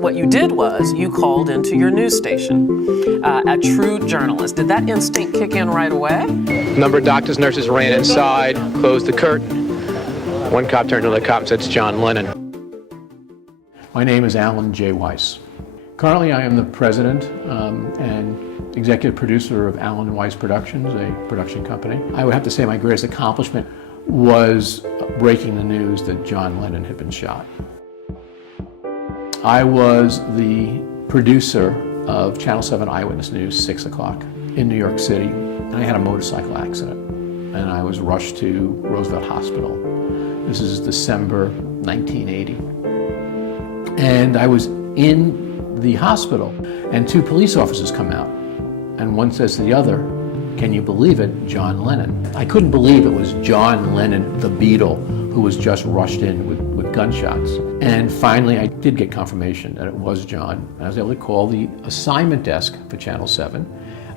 What you did was you called into your news station, a true journalist. Did that instinct kick in right away? A number of doctors, nurses ran inside, closed the curtain. One cop turned to the cop and said, "It's John Lennon." My name is Alan J. Weiss. Currently, I am the president and executive producer of Alan Weiss Productions, a production company. I would have to say my greatest accomplishment was breaking the news that John Lennon had been shot. I was the producer of Channel 7 Eyewitness News, 6 o'clock in New York City. And I had a motorcycle accident and I was rushed to Roosevelt Hospital. This is December 1980. And I was in the hospital and two police officers come out and one says to the other, "Can you believe it, John Lennon?" I couldn't believe it was John Lennon, the Beatle, who was just rushed in with gunshots. And finally, I did get confirmation that it was John. I was able to call the assignment desk for Channel 7.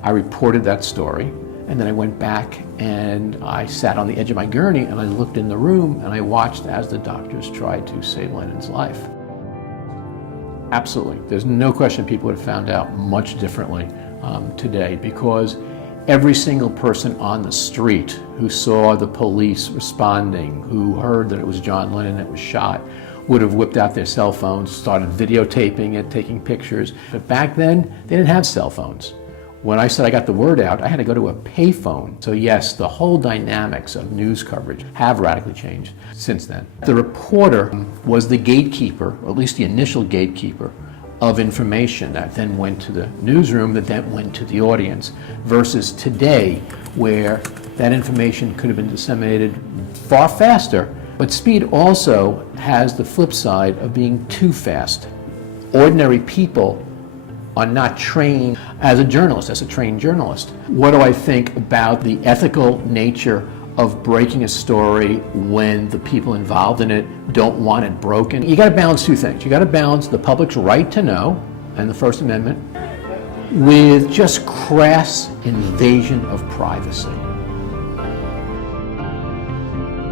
I reported that story, and then I went back and I sat on the edge of my gurney and I looked in the room and I watched as the doctors tried to save Lennon's life. Absolutely. There's no question people would have found out much differently today, because every single person on the street who saw the police responding, who heard that it was John Lennon that was shot, would have whipped out their cell phones, started videotaping it, taking pictures. But back then, they didn't have cell phones. When I said I got the word out, I had to go to a payphone. So yes, the whole dynamics of news coverage have radically changed since then. The reporter was the gatekeeper, or at least the initial gatekeeper, of information that then went to the newsroom, that then went to the audience, versus today, where that information could have been disseminated far faster. But speed also has the flip side of being too fast. Ordinary people are not trained as a journalist, as a trained journalist. What do I think about the ethical nature of breaking a story when the people involved in it don't want it broken? You got to balance two things. You got to balance the public's right to know and the First Amendment with just crass invasion of privacy.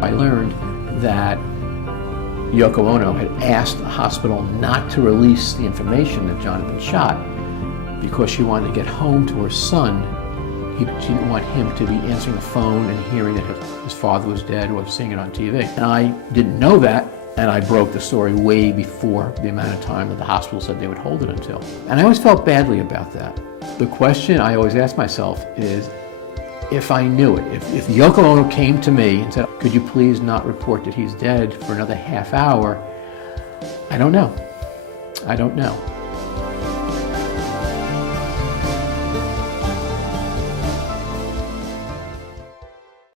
I learned that Yoko Ono had asked the hospital not to release the information that John had been shot because she wanted to get home to her son. She didn't want him to be answering the phone and hearing that his father was dead or seeing it on TV. And I didn't know that, and I broke the story way before the amount of time that the hospital said they would hold it until. And I always felt badly about that. The question I always ask myself is, if I knew it, if Yoko Ono came to me and said, "Could you please not report that he's dead for another half hour?" I don't know. I don't know.